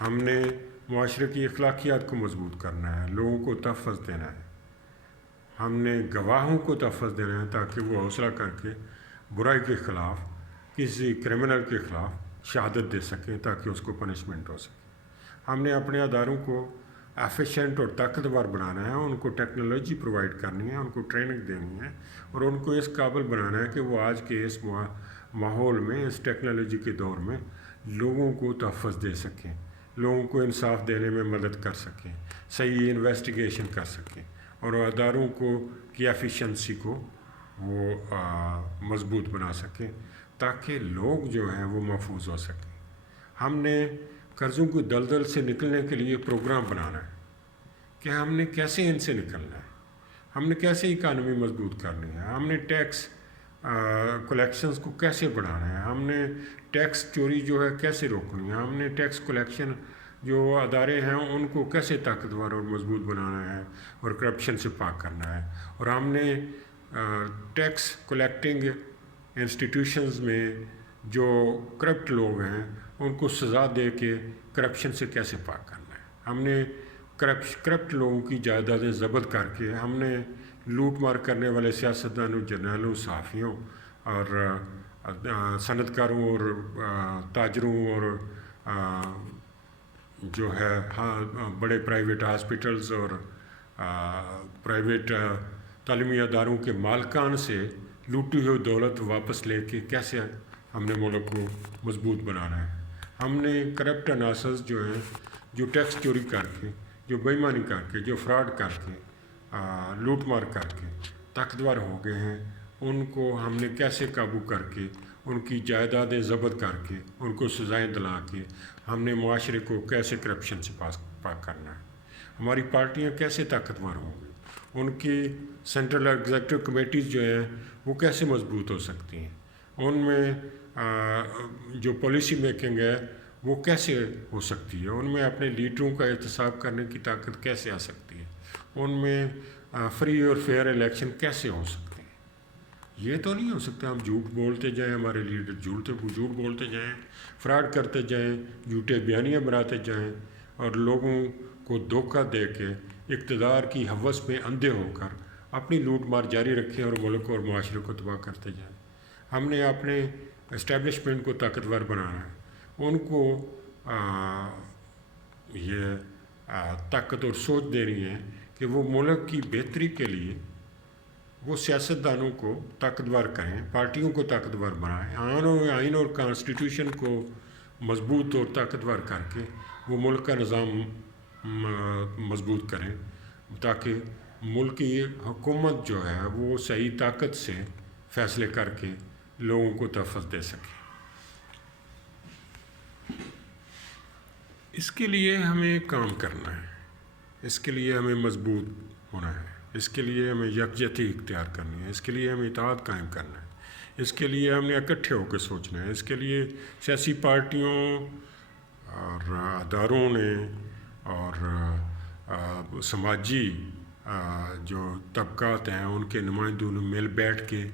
ہم نے معاشرے کی اخلاقیات کو مضبوط کرنا ہے، لوگوں کو تحفظ دینا ہے، ہم نے گواہوں کو تحفظ دینا ہے تاکہ وہ حوصلہ کر کے برائی کے خلاف، کسی کرمنل کے خلاف شہادت دے سکیں تاکہ اس کو پنشمنٹ ہو سکے۔ ہم نے اپنے اداروں کو ایفیشینٹ اور طاقتور بنانا ہے، ان کو ٹیکنالوجی پرووائڈ کرنی ہے، ان کو ٹریننگ دینی ہے اور ان کو اس قابل بنانا ہے کہ وہ آج کے اس ماحول میں، اس ٹیکنالوجی کے دور میں لوگوں کو تحفظ دے سکیں، لوگوں کو انصاف دینے میں مدد کر سکیں، صحیح انویسٹیگیشن کر سکیں اور اداروں کی ایفیشنسی کو وہ مضبوط بنا سکیں تاکہ لوگ جو ہیں وہ محفوظ ہو سکیں۔ ہم نے قرضوں کی دلدل سے نکلنے کے لیے پروگرام بنانا ہے کہ ہم نے کیسے ان سے نکلنا ہے، ہم نے کیسے اکانومی مضبوط کرنی ہے، ہم نے ٹیکس کلیکشنز کو کیسے بڑھانا ہے، ہم نے ٹیکس چوری جو ہے کیسے روکنی ہے، ہم نے ٹیکس کلیکشن جو ادارے ہیں ان کو کیسے طاقتور اور مضبوط بنانا ہے اور کرپشن سے پاک کرنا ہے، اور ہم نے ٹیکس کلیکٹنگ انسٹیٹیوشنز میں جو کرپٹ لوگ ہیں ان کو سزا دے کے کرپشن سے کیسے پاک کرنا ہے۔ ہم نے کرپٹ لوگوں کی جائیدادیں ضبط کر کے، ہم نے لوٹ مار کرنے والے سیاستدانوں، جرنیلوں، صحافیوں اور صنعت کاروں اور تاجروں اور جو ہے بڑے پرائیویٹ ہاسپٹلز اور پرائیویٹ تعلیمی اداروں کے مالکان سے لوٹی ہوئی دولت واپس لے کے کیسے ہم نے ملک کو مضبوط بنانا ہے۔ ہم نے کرپٹ عناصر جو ہیں، جو ٹیکس چوری کر کے، جو بے ایمانی کر کے، جو فراڈ کر کے، لوٹ مار کر کے طاقتور ہو گئے ہیں، ان کو ہم نے کیسے قابو کر کے، ان کی جائیدادیں ضبط کر کے، ان کو سزائیں دلا کے ہم نے معاشرے کو کیسے کرپشن سے پاک کرنا ہے۔ ہماری پارٹیاں کیسے طاقتور ہوں گی، ان کی سینٹرل ایگزیکٹو کمیٹیز جو ہیں وہ کیسے مضبوط ہو سکتی ہیں، ان میں جو پالیسی میکنگ ہے وہ کیسے ہو سکتی ہے، ان میں اپنے لیڈروں کا احتساب کرنے کی طاقت کیسے آ سکتی ہے، ان میں فری اور فیئر الیکشن کیسے ہو سکتے ہیں۔ یہ تو نہیں ہو سکتا ہم جھوٹ بولتے جائیں، ہمارے لیڈر جھوٹ بولتے جائیں، فراڈ کرتے جائیں، جھوٹے بیانیاں بناتے جائیں اور لوگوں کو دھوکہ دے کے اقتدار کی ہوس میں اندھے ہو کر اپنی لوٹ مار جاری رکھیں اور ملک اور معاشرے کو تباہ کرتے جائیں۔ ہم نے اپنے اسٹیبلشمنٹ کو طاقتور بنانا ہے، ان کو یہ طاقت اور سوچ دینی ہے کہ وہ ملک کی بہتری کے لیے وہ سیاستدانوں کو طاقتور کریں، پارٹیوں کو طاقتور بنائیں، آئین اور کانسٹیٹیوشن کو مضبوط اور طاقتور کر کے وہ ملک کا نظام مضبوط کریں تاکہ ملک کی حکومت جو ہے وہ صحیح طاقت سے فیصلے کر کے لوگوں کو تحفظ دے سکے۔ اس کے لیے ہمیں کام کرنا ہے، اس کے لیے ہمیں مضبوط ہونا ہے، اس کے لیے ہمیں یکجہتی اختیار کرنی ہے، اس کے لیے ہمیں اتحاد قائم کرنا ہے، اس کے لیے ہم نے اکٹھے ہو کے سوچنا ہے، اس کے لیے سیاسی پارٹیوں اور اداروں نے اور سماجی جو طبقات ہیں ان کے نمائندوں نے مل بیٹھ کے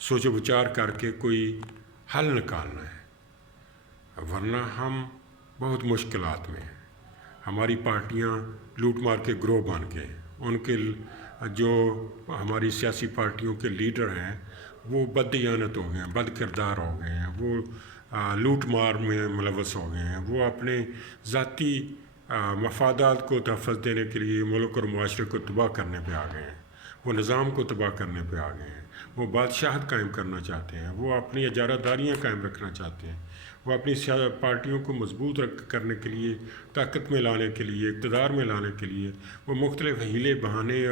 سوچ و بچار کر کے کوئی حل نکالنا ہے، ورنہ ہم بہت مشکلات میں ہیں۔ ہماری پارٹیاں لوٹ مار کے گروہ بن گئے، ان کے جو ہماری سیاسی پارٹیوں کے لیڈر ہیں وہ بددیانت ہو گئے ہیں، بد کردار ہو گئے ہیں، وہ لوٹ مار میں ملوث ہو گئے ہیں، وہ اپنے ذاتی مفادات کو تحفظ دینے کے لیے ملک اور معاشرے کو تباہ کرنے پہ آ گئے ہیں، وہ نظام کو تباہ کرنے پہ آ گئے ہیں، وہ بادشاہت قائم کرنا چاہتے ہیں، وہ اپنی اجارہ داریاں قائم رکھنا چاہتے ہیں، وہ اپنی پارٹیوں کو مضبوط کرنے کے لیے، طاقت میں لانے کے لیے، اقتدار میں لانے کے لیے وہ مختلف ہیلے بہانے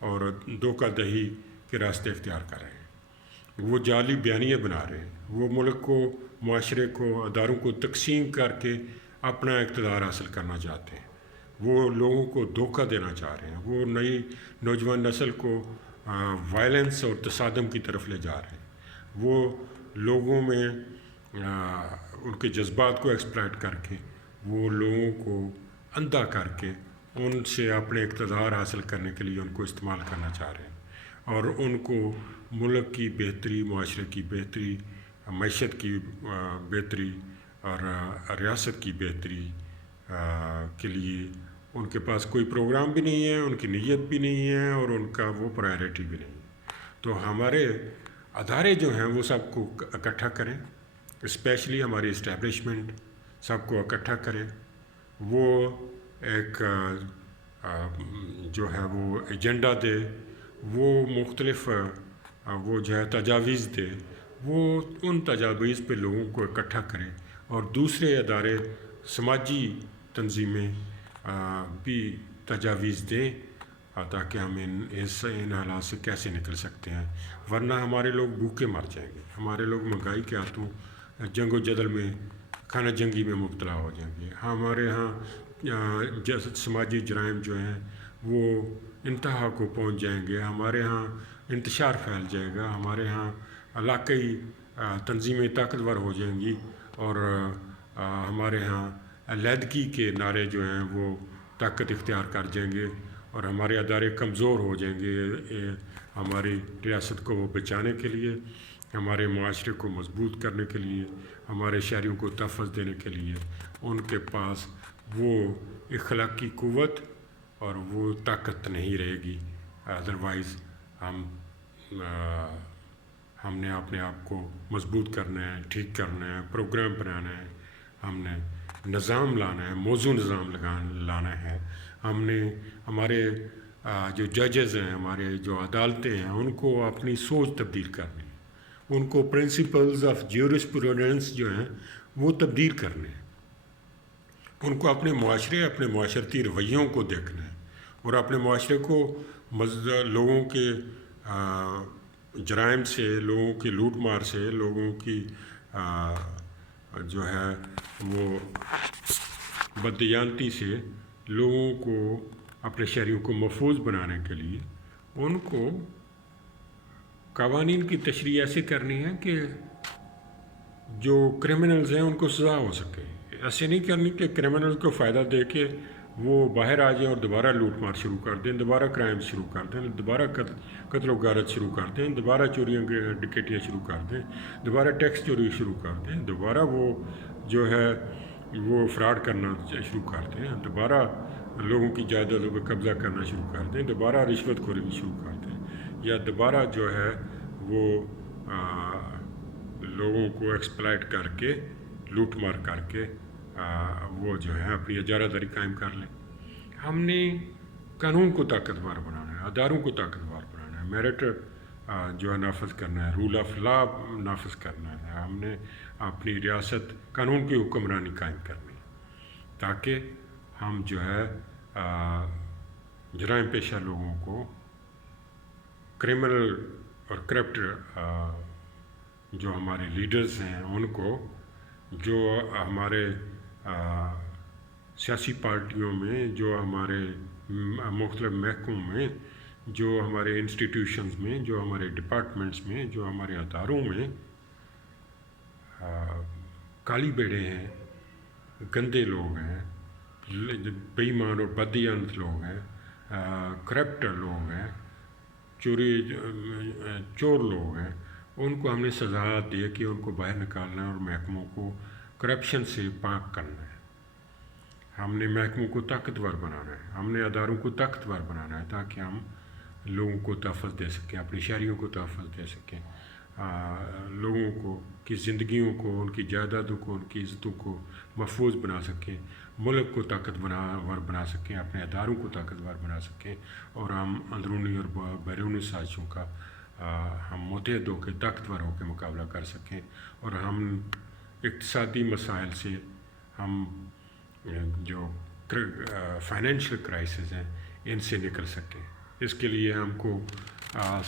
اور دھوکہ دہی کے راستے اختیار کر رہے ہیں، وہ جعلی بیانیاں بنا رہے ہیں، وہ ملک کو، معاشرے کو، اداروں کو تقسیم کر کے اپنا اقتدار حاصل کرنا چاہتے ہیں، وہ لوگوں کو دھوکہ دینا چاہ رہے ہیں، وہ نئی نوجوان نسل کو وائلنس اور تصادم کی طرف لے جا رہے ہیں، وہ لوگوں میں ان کے جذبات کو ایکسپلائٹ کر کے وہ لوگوں کو اندھا کر کے ان سے اپنے اقتدار حاصل کرنے کے لیے ان کو استعمال کرنا چاہ رہے ہیں اور ان کو ملک کی بہتری، معاشرے کی بہتری، معیشت کی بہتری اور ریاست کی بہتری کے لیے ان کے پاس کوئی پروگرام بھی نہیں ہے، ان کی نیت بھی نہیں ہے، اور ان کا وہ پرائرٹی بھی نہیں ہے۔ تو ہمارے ادارے جو ہیں وہ سب کو اکٹھا کریں، اسپیشلی ہماری اسٹیبلشمنٹ سب کو اکٹھا کریں، وہ ایک جو ہے وہ ایجنڈا دے، وہ مختلف وہ جو ہے تجاویز دے، وہ ان تجاویز پہ لوگوں کو اکٹھا کریں، اور دوسرے ادارے سماجی تنظیمیں بھی تجاویز دیں، تاکہ ہم ان حالات سے کیسے نکل سکتے ہیں، ورنہ ہمارے لوگ بھوکے مر جائیں گے، ہمارے لوگ مہنگائی کے ہاتھوں جنگ و جدل میں خانہ جنگی میں مبتلا ہو جائیں گے، ہمارے ہاں سماجی جرائم جو ہیں وہ انتہا کو پہنچ جائیں گے، ہمارے ہاں انتشار پھیل جائے گا، ہمارے ہاں علاقائی تنظیمیں طاقتور ہو جائیں گی، اور ہمارے ہاں علیحدگی کے نعرے جو ہیں وہ طاقت اختیار کر جائیں گے، اور ہمارے ادارے کمزور ہو جائیں گے ہماری ریاست کو بچانے کے لیے، ہمارے معاشرے کو مضبوط کرنے کے لیے، ہمارے شہریوں کو تحفظ دینے کے لیے ان کے پاس وہ اخلاقی قوت اور وہ طاقت نہیں رہے گی۔ ادروائز ہم نے اپنے آپ کو مضبوط کرنا ہے، ٹھیک کرنا ہے، پروگرام بنانا ہے، ہم نے نظام لانا ہے، موزوں نظام لانا ہے، ہم نے ہمارے جو ججز ہیں، ہمارے جو عدالتیں ہیں، ان کو اپنی سوچ تبدیل کرنی ہے، ان کو پرنسپلز آف جیورسپروڈنس جو ہیں وہ تبدیل کرنے ہیں، ان کو اپنے معاشرے، اپنے معاشرتی رویوں کو دیکھنا ہے، اور اپنے معاشرے کو لوگوں کے جرائم سے، لوگوں کی لوٹ مار سے، لوگوں کی جو ہے وہ بددیانتی سے لوگوں کو، اپنے شہریوں کو محفوظ بنانے کے لیے ان کو قوانین کی تشریح ایسے کرنی ہے کہ جو کرمنلز ہیں ان کو سزا ہو سکے، ایسے نہیں کرنی کہ کرمنلز کو فائدہ دے کے وہ باہر آ جائیں اور دوبارہ لوٹ مار شروع کر دیں، دوبارہ کرائم شروع کر دیں، دوبارہ قتل و غارت شروع کر دیں، دوبارہ چوریاں ڈکیتیاں شروع کر دیں، دوبارہ ٹیکس چوری شروع کر دیں، دوبارہ وہ جو ہے وہ فراڈ کرنا شروع کر دیں، دوبارہ لوگوں کی جائیدادوں پہ قبضہ کرنا شروع کر دیں، دوبارہ رشوت خوری شروع کر دیں، یا دوبارہ جو ہے وہ لوگوں کو ایکسپلائٹ کر کے، لوٹ مار کر کے وہ جو ہے اپنی اجارہ داری قائم کر لیں۔ ہم نے قانون کو طاقتور بنانا ہے، اداروں کو طاقتور بنانا ہے، میرٹ جو ہے نافذ کرنا ہے، رول آف لا نافذ کرنا ہے، ہم نے اپنی ریاست قانون کی حکمرانی قائم کرنی ہے، تاکہ ہم جو ہے جرائم پیشہ لوگوں کو، کرمنل اور کرپٹ جو ہمارے لیڈرز ہیں ان کو، جو ہمارے سیاسی پارٹیوں میں، جو ہمارے مختلف محکموں میں، جو ہمارے انسٹیٹیوشنز میں، جو ہمارے ڈپارٹمنٹس میں، جو ہمارے اداروں میں کالی بیڑے ہیں، گندے لوگ ہیں، بے ایمان اور بددیانت لوگ ہیں، کرپٹ لوگ ہیں، چور لوگ ہیں، ان کو ہم نے سزا دے کے ان کو باہر نکالنا ہے، اور محکموں کو کرپشن سے پاک کرنا ہے، ہم نے محکموں کو طاقتور بنانا ہے، ہم نے اداروں کو طاقتور بنانا ہے، تاکہ ہم لوگوں کو تحفظ دے سکیں، اپنی شہریوں کو تحفظ دے سکیں، لوگوں کو کی زندگیوں کو، ان کی جائیدادوں کو، ان کی عزتوں کو محفوظ بنا سکیں، ملک کو طاقتور بنا سکیں، اپنے اداروں کو طاقتور بنا سکیں، اور ہم اندرونی اور بیرونی سازشوں کا ہم متحد ہو کے، طاقتور ہو کے مقابلہ کر سکیں، اور ہم اقتصادی مسائل سے، ہم جو فائنینشیل کرائسس ہیں ان سے نکل سکیں۔ اس کے لیے ہم کو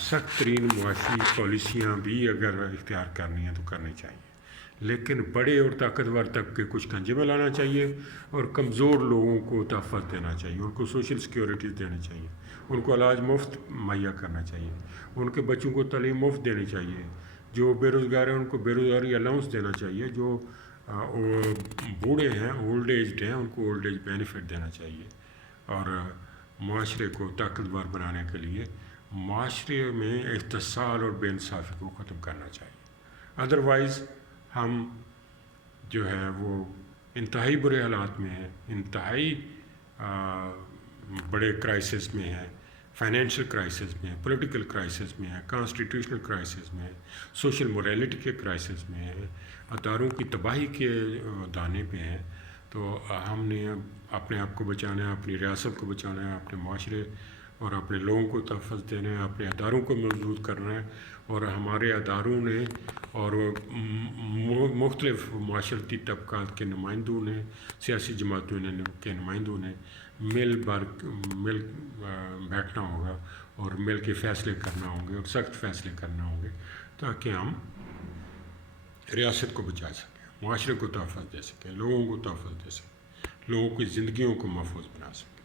سخت ترین معاشی پالیسیاں بھی اگر اختیار کرنی ہیں تو کرنی چاہیے، لیکن بڑے اور طاقتور طبقے کچھ کنجے میں لانا چاہیے، اور کمزور لوگوں کو تحفظ دینا چاہیے، ان کو سوشل سیکیورٹیز دینی چاہیے، ان کو علاج مفت مہیا کرنا چاہیے، ان کے بچوں کو تعلیم مفت دینی چاہیے، جو بے روزگار ہیں ان کو بے روزگاری الاؤنس دینا چاہیے، جو بوڑھے ہیں، اولڈ ایجڈ ہیں، ان کو اولڈ ایج بینیفٹ دینا چاہیے، اور معاشرے کو طاقتور بنانے کے لیے معاشرے میں احتسال اور بے انصافی کو ختم کرنا چاہیے۔ ادروائز ہم جو ہے وہ انتہائی برے حالات میں ہے، انتہائی بڑے کرائسس میں ہے، فائنینشیل کرائسس میں ہے، پولیٹیکل کرائسس میں ہے، کانسٹیٹیوشنل کرائسس میں ہے، سوشل موریلٹی کے کرائسس میں ہے، اداروں کی تباہی کے دانے پہ ہے، تو ہم نے اپنے آپ کو بچانا ہے، اپنی ریاست کو بچانا ہے، اپنے معاشرے اور اپنے لوگوں کو تحفظ دینا ہے، اپنے اداروں کو مضبوط کرنا ہے، اور ہمارے اداروں نے اور مختلف معاشرتی طبقات کے نمائندوں نے، سیاسی جماعتوں کے نمائندوں نے مل بیٹھنا ہوگا اور مل کے فیصلے کرنا ہوں گے اور سخت فیصلے کرنا ہوں گے تاکہ ہم ریاست کو بچا سکیں، معاشرے کو تحفظ دے سکیں، لوگوں کو تحفظ دے سکیں، لوگوں کی زندگیوں کو محفوظ بنا سکیں۔